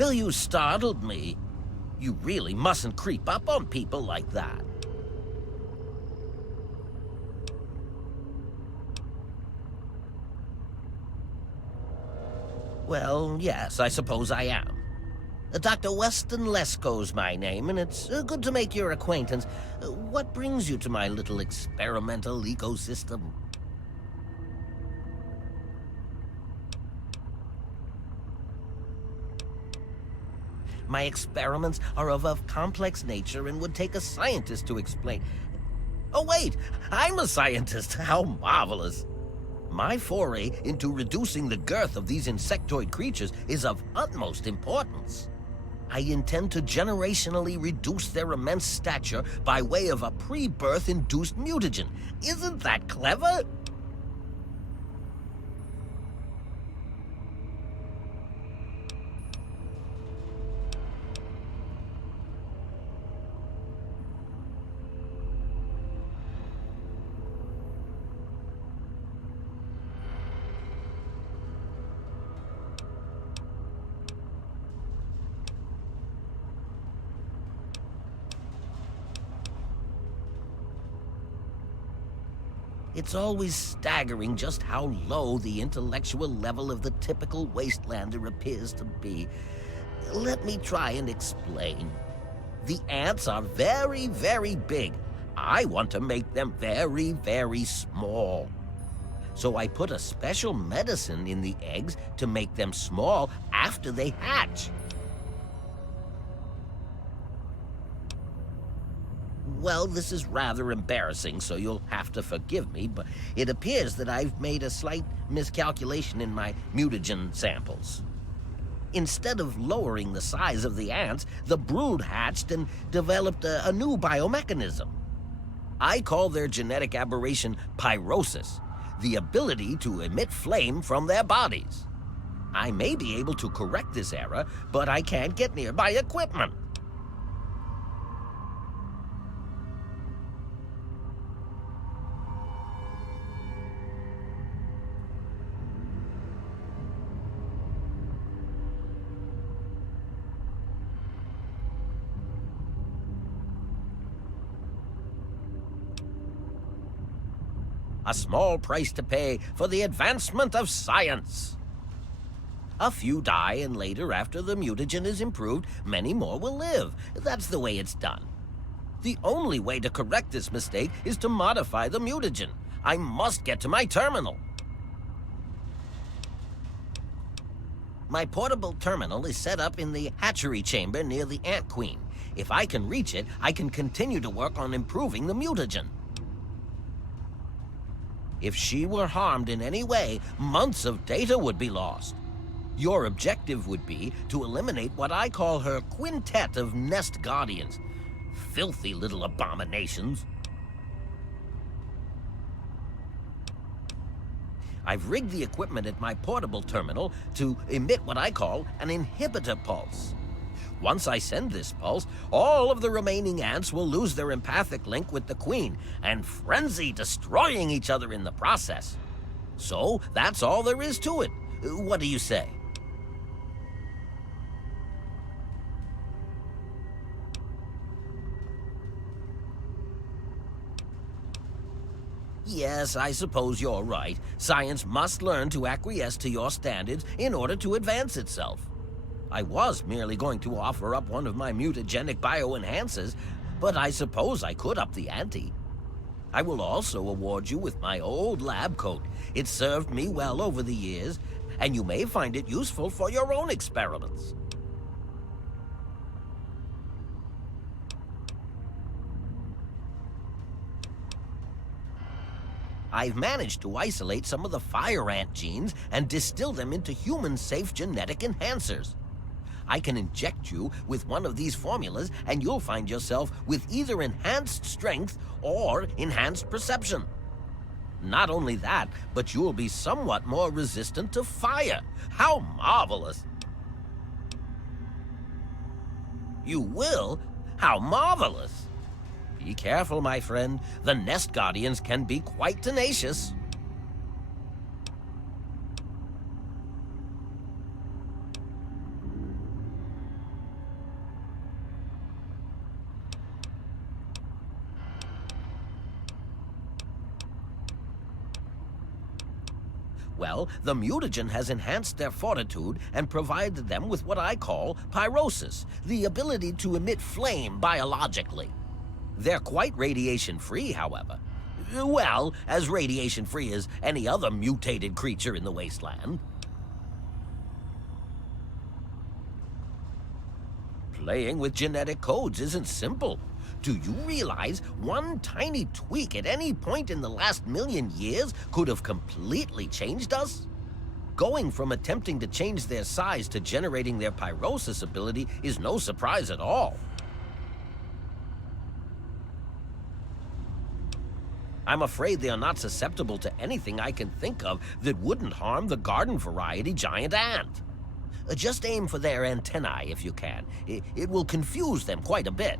Oh, you startled me. You really mustn't creep up on people like that. Well, yes, I suppose I am. Dr. Weston Lesko's my name, and it's good to make your acquaintance. What brings you to my little experimental ecosystem? My experiments are of a complex nature and would take a scientist to explain. Oh, wait! I'm a scientist! How marvelous! My foray into reducing the girth of these insectoid creatures is of utmost importance. I intend to generationally reduce their immense stature by way of a pre-birth induced mutagen. Isn't that clever? It's always staggering just how low the intellectual level of the typical wastelander appears to be. Let me try and explain. The ants are very, very big. I want to make them very, very small. So I put a special medicine in the eggs to make them small after they hatch. Well, this is rather embarrassing, so you'll have to forgive me, but it appears that I've made a slight miscalculation in my mutagen samples. Instead of lowering the size of the ants, the brood hatched and developed a new biomechanism. I call their genetic aberration pyrosis, the ability to emit flame from their bodies. I may be able to correct this error, but I can't get near my equipment. A small price to pay for the advancement of science. A few die, and later, after the mutagen is improved, many more will live. That's the way it's done. The only way to correct this mistake is to modify the mutagen. I must get to my terminal. My portable terminal is set up in the hatchery chamber near the ant queen. If I can reach it, I can continue to work on improving the mutagen. If she were harmed in any way, months of data would be lost. Your objective would be to eliminate what I call her quintet of nest guardians. Filthy little abominations. I've rigged the equipment at my portable terminal to emit what I call an inhibitor pulse. Once I send this pulse, all of the remaining ants will lose their empathic link with the queen and frenzy, destroying each other in the process. So that's all there is to it. What do you say? Yes, I suppose you're right. Science must learn to acquiesce to your standards in order to advance itself. I was merely going to offer up one of my mutagenic bioenhancers, but I suppose I could up the ante. I will also award you with my old lab coat. It served me well over the years, and you may find it useful for your own experiments. I've managed to isolate some of the fire ant genes and distill them into human-safe genetic enhancers. I can inject you with one of these formulas, and you'll find yourself with either enhanced strength or enhanced perception. Not only that, but you'll be somewhat more resistant to fire. How marvelous! You will? How marvelous! Be careful, my friend. The nest guardians can be quite tenacious. Well, the mutagen has enhanced their fortitude and provided them with what I call pyrosis, the ability to emit flame biologically. They're quite radiation-free, however. Well, as radiation-free as any other mutated creature in the wasteland. Playing with genetic codes isn't simple. Do you realize one tiny tweak at any point in the last million years could have completely changed us? Going from attempting to change their size to generating their pyrosis ability is no surprise at all. I'm afraid they are not susceptible to anything I can think of that wouldn't harm the garden variety giant ant. Just aim for their antennae if you can. It will confuse them quite a bit.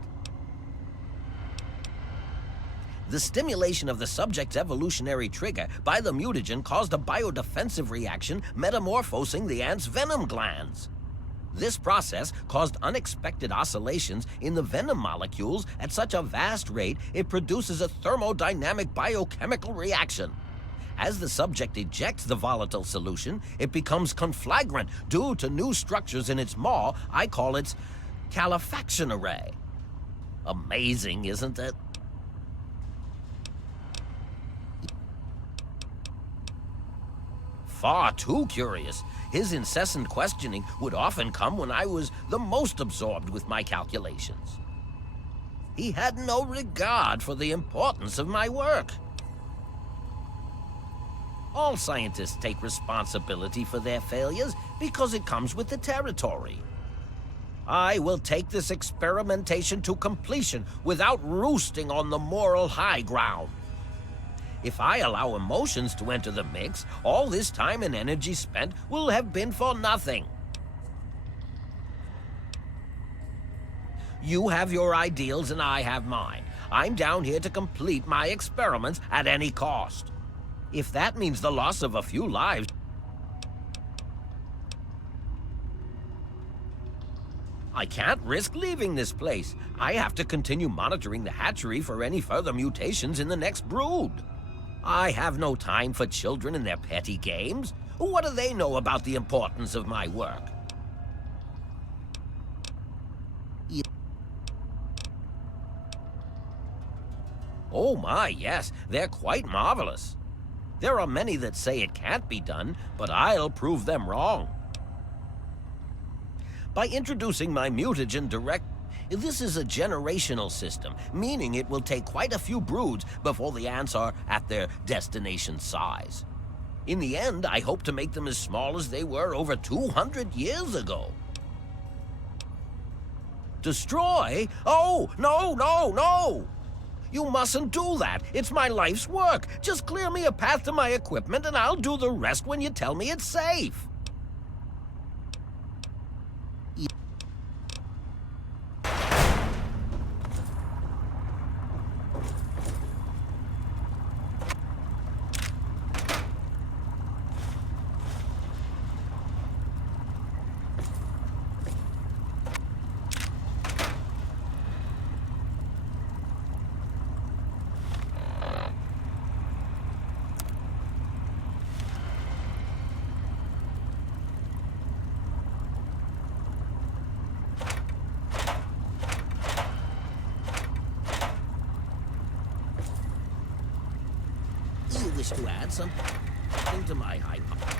The stimulation of the subject's evolutionary trigger by the mutagen caused a biodefensive reaction metamorphosing the ant's venom glands. This process caused unexpected oscillations in the venom molecules at such a vast rate it produces a thermodynamic biochemical reaction. As the subject ejects the volatile solution, it becomes conflagrant due to new structures in its maw. I call its calefaction array. Amazing, isn't it? Far too curious. His incessant questioning would often come when I was the most absorbed with my calculations. He had no regard for the importance of my work. All scientists take responsibility for their failures because it comes with the territory. I will take this experimentation to completion without roosting on the moral high ground. If I allow emotions to enter the mix, all this time and energy spent will have been for nothing. You have your ideals and I have mine. I'm down here to complete my experiments at any cost. If that means the loss of a few lives, I can't risk leaving this place. I have to continue monitoring the hatchery for any further mutations in the next brood. I have no time for children and their petty games. What do they know about the importance of my work? Oh my, yes, they're quite marvelous. There are many that say it can't be done, but I'll prove them wrong. By introducing my mutagen direct, this is a generational system, meaning it will take quite a few broods before the ants are at their destination size. In the end, I hope to make them as small as they were over 200 years ago. Destroy? Oh, no, no, no! You mustn't do that. It's my life's work. Just clear me a path to my equipment and I'll do the rest when you tell me it's safe. You wish to add something to my hypothesis?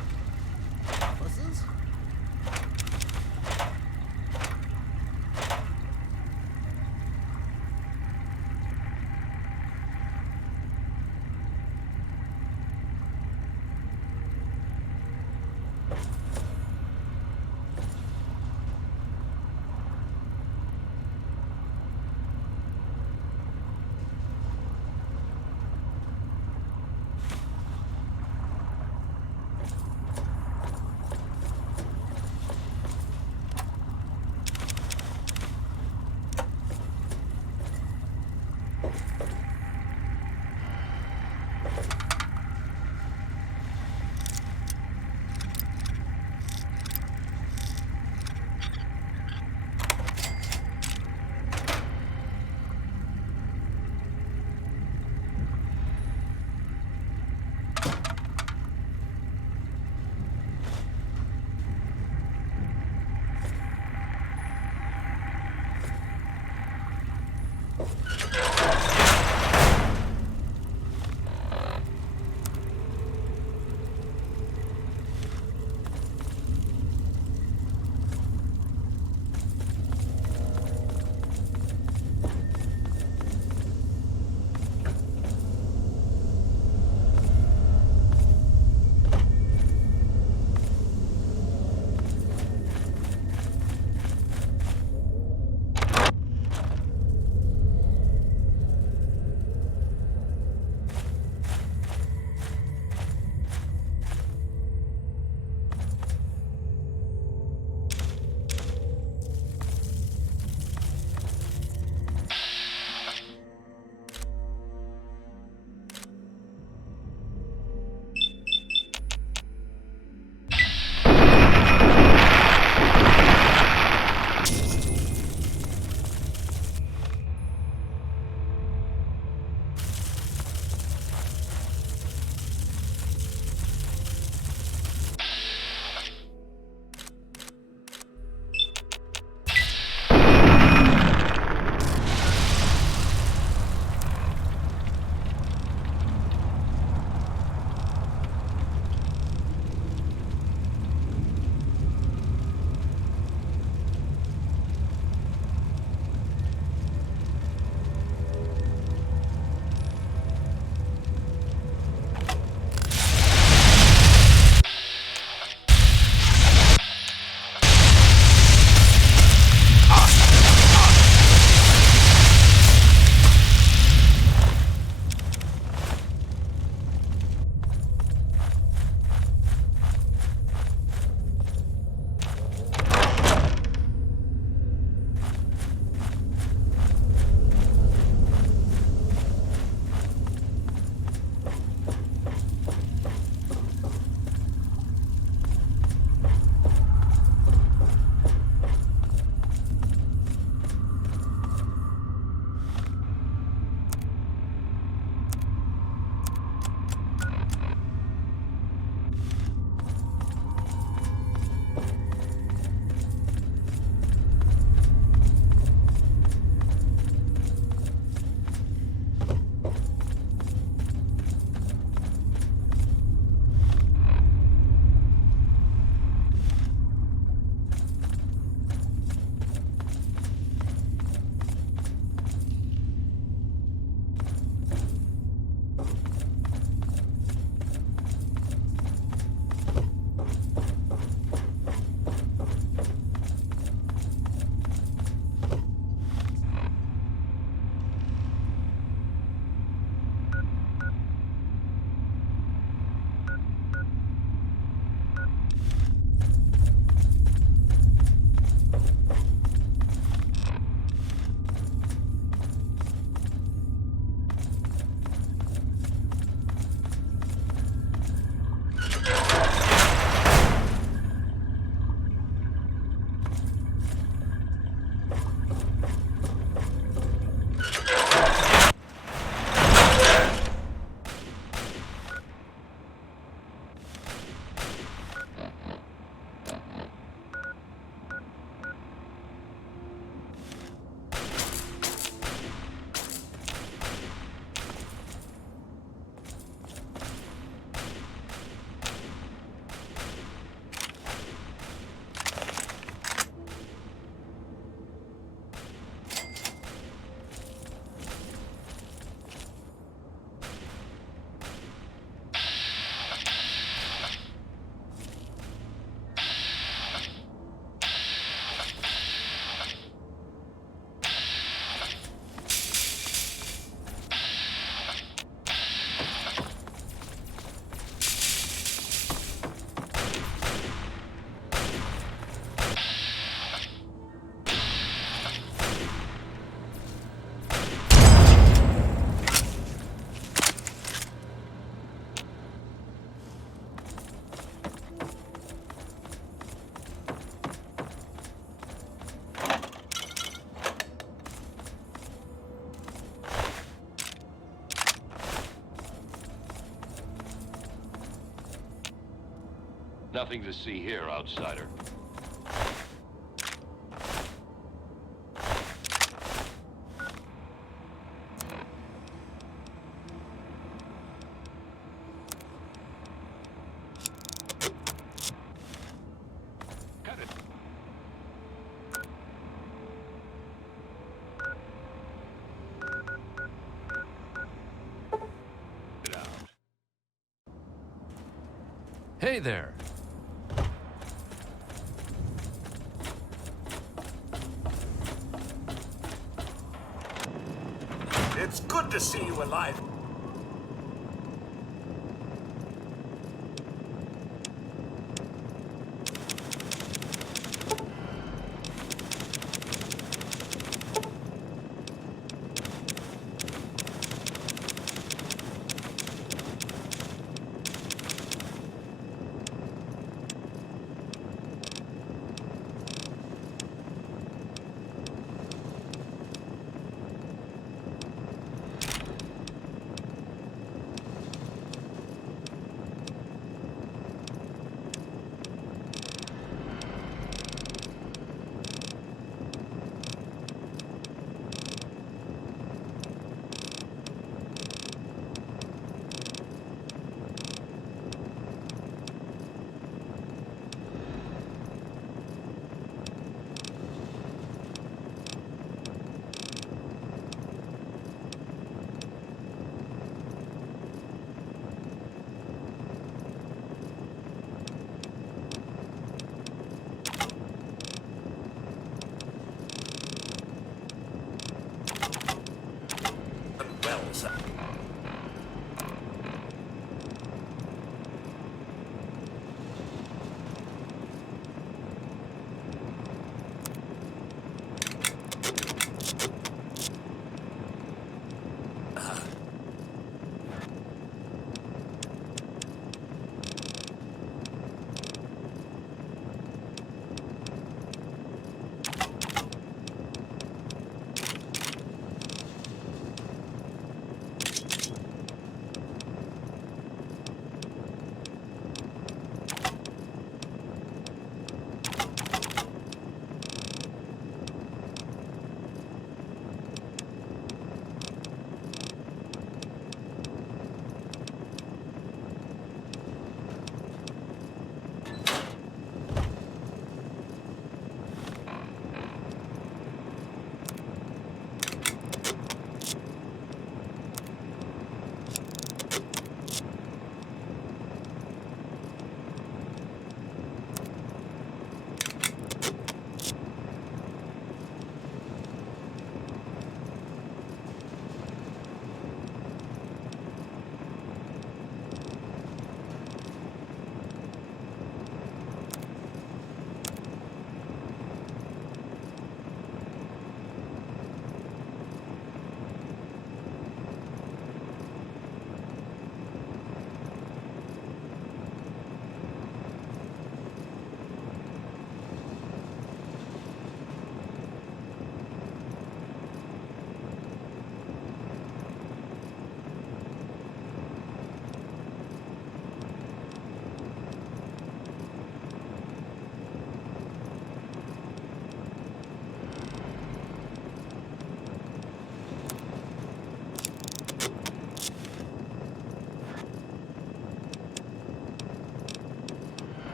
Nothing to see here, outsider. Cut it. Get out. Hey there. It's good to see you alive.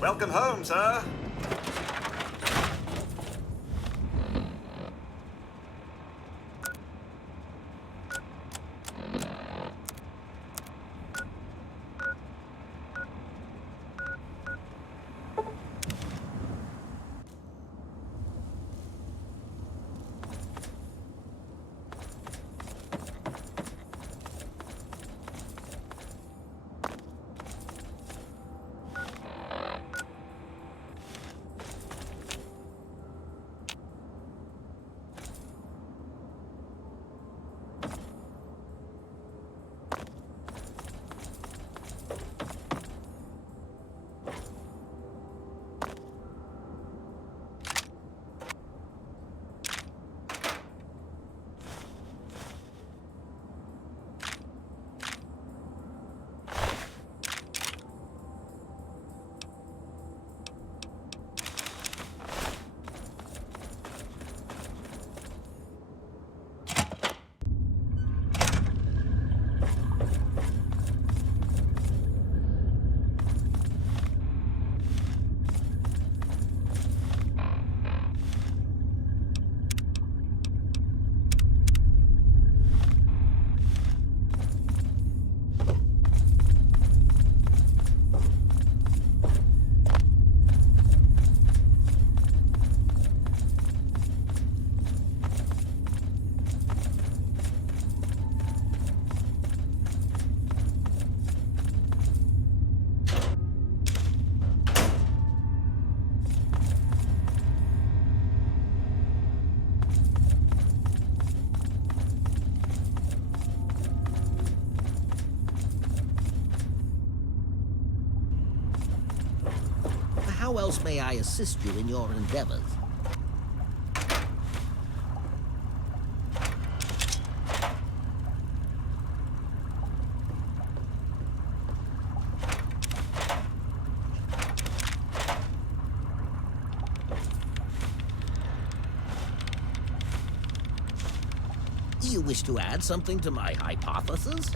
Welcome home, sir. How else may I assist you in your endeavors? You wish to add something to my hypothesis?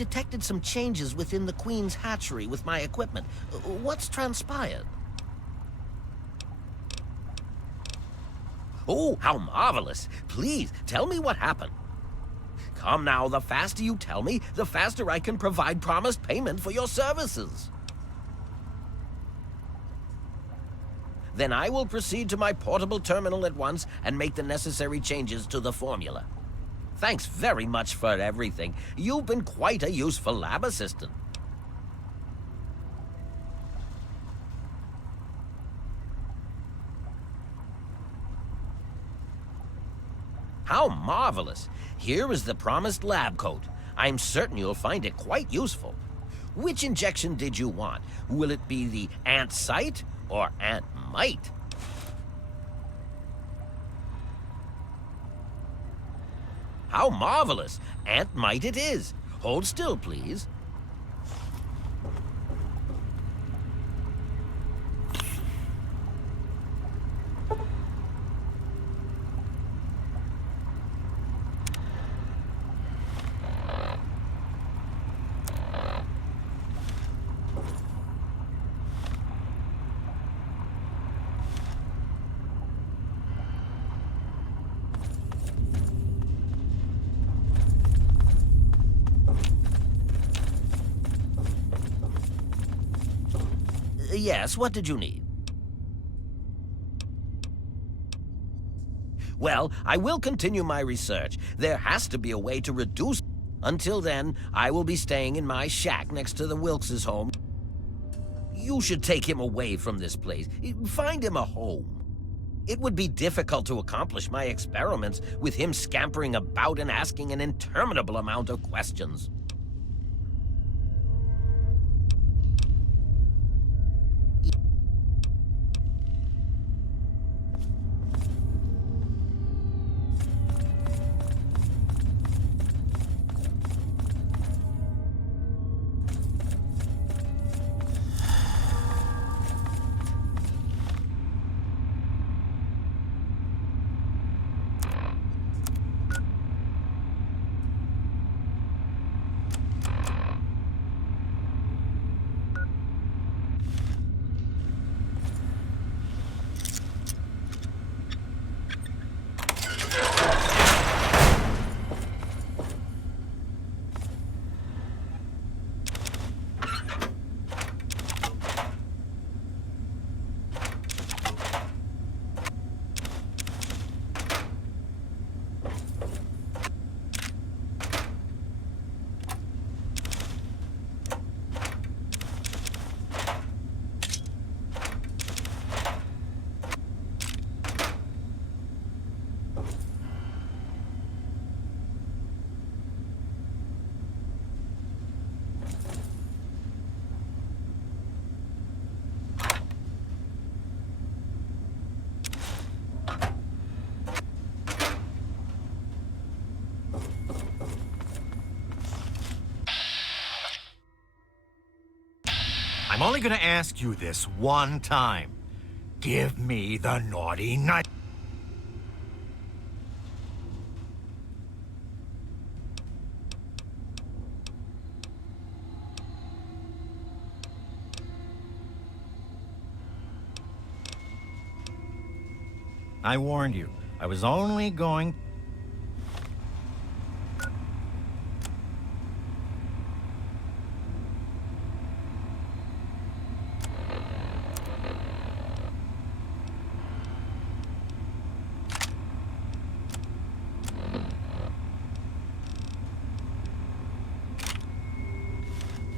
detected some changes within the Queen's hatchery with my equipment. What's transpired? Oh, how marvelous. Please, tell me what happened. Come now, the faster you tell me, the faster I can provide promised payment for your services. Then I will proceed to my portable terminal at once and make the necessary changes to the formula. Thanks very much for everything. You've been quite a useful lab assistant. How marvelous! Here is the promised lab coat. I'm certain you'll find it quite useful. Which injection did you want? Will it be the ant site or ant mite? How marvelous! Ant mite it is. Hold still, please. Yes, what did you need? Well, I will continue my research. There has to be a way to reduce... Until then, I will be staying in my shack next to the Wilkes' home. You should take him away from this place. Find him a home. It would be difficult to accomplish my experiments with him scampering about and asking an interminable amount of questions. I'm only gonna ask you this one time. Give me the naughty night. I warned you. I was only going...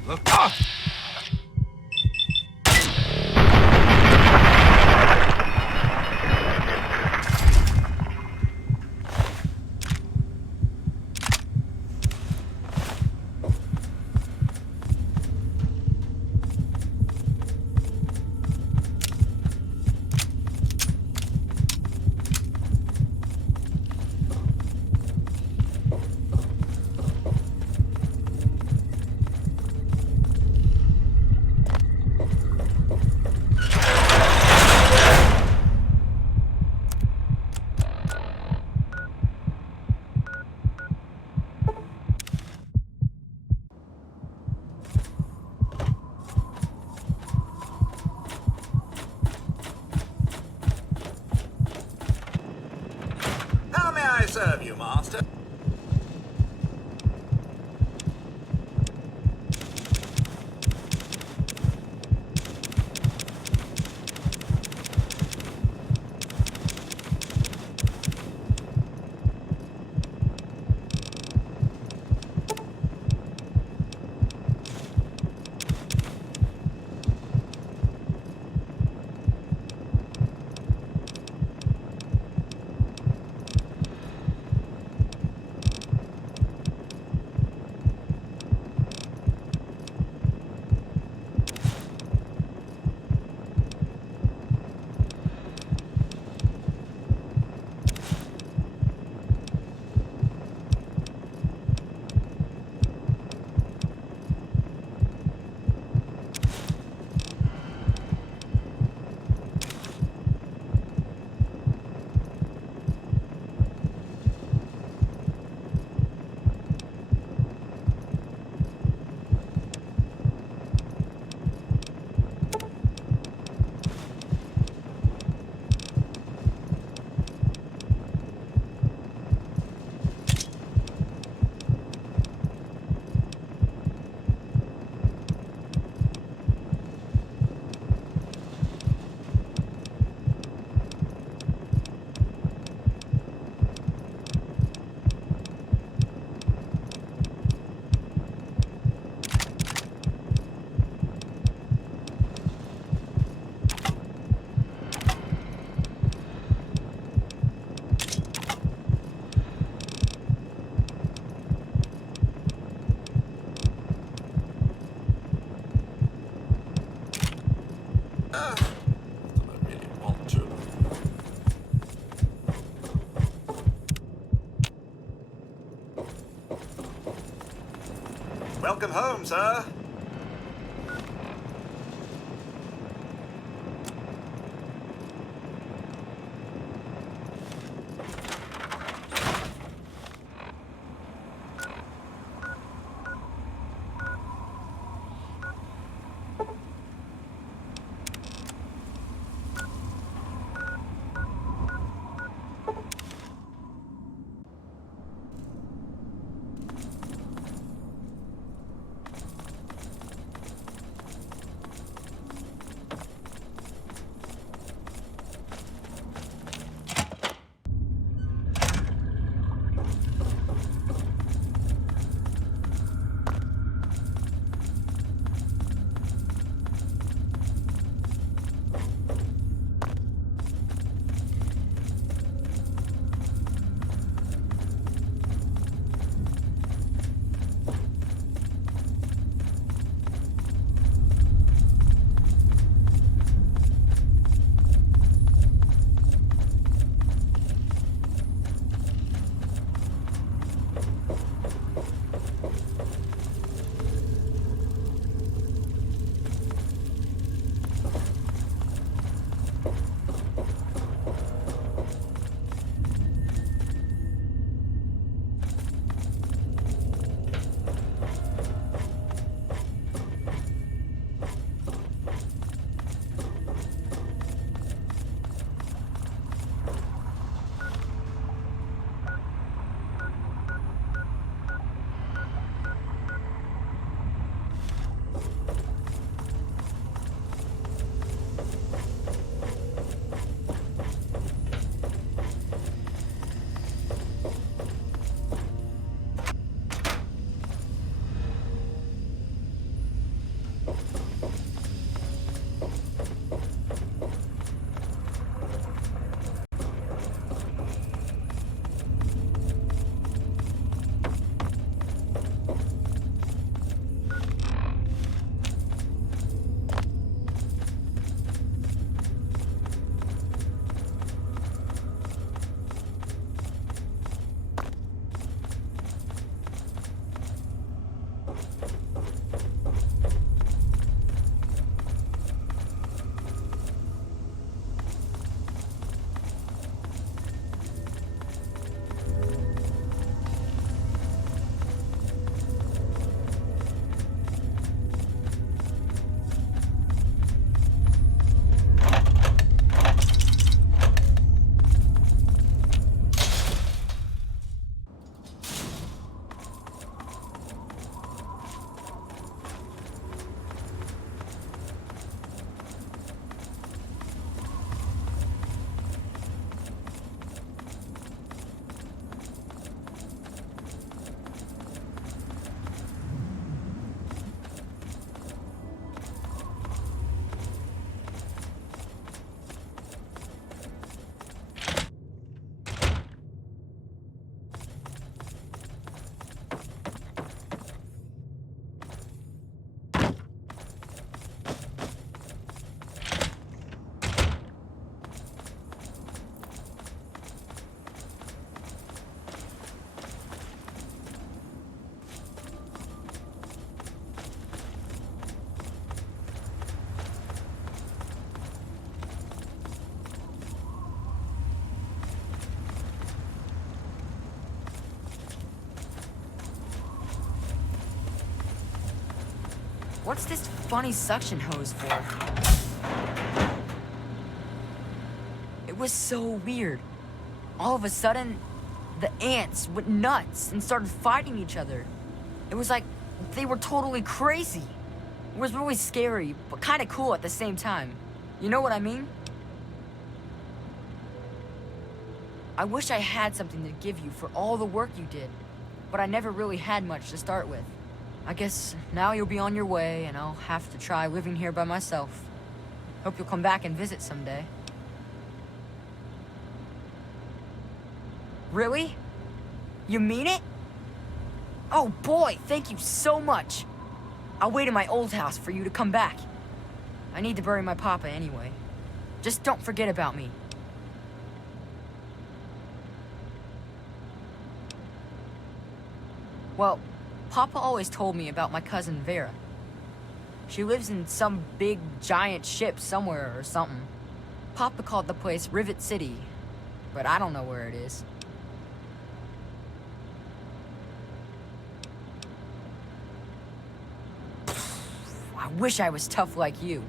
Look up! serve you, Master? Welcome home, sir. What's this funny suction hose for? It was so weird. All of a sudden, the ants went nuts and started fighting each other. It was like they were totally crazy. It was really scary, but kind of cool at the same time. You know what I mean? I wish I had something to give you for all the work you did, but I never really had much to start with. I guess now you'll be on your way, and I'll have to try living here by myself. Hope you'll come back and visit someday. Really? You mean it? Oh boy, thank you so much. I'll wait in my old house for you to come back. I need to bury my papa anyway. Just don't forget about me. Well, Papa always told me about my cousin Vera. She lives in some big giant ship somewhere or something. Papa called the place Rivet City, but I don't know where it is. I wish I was tough like you.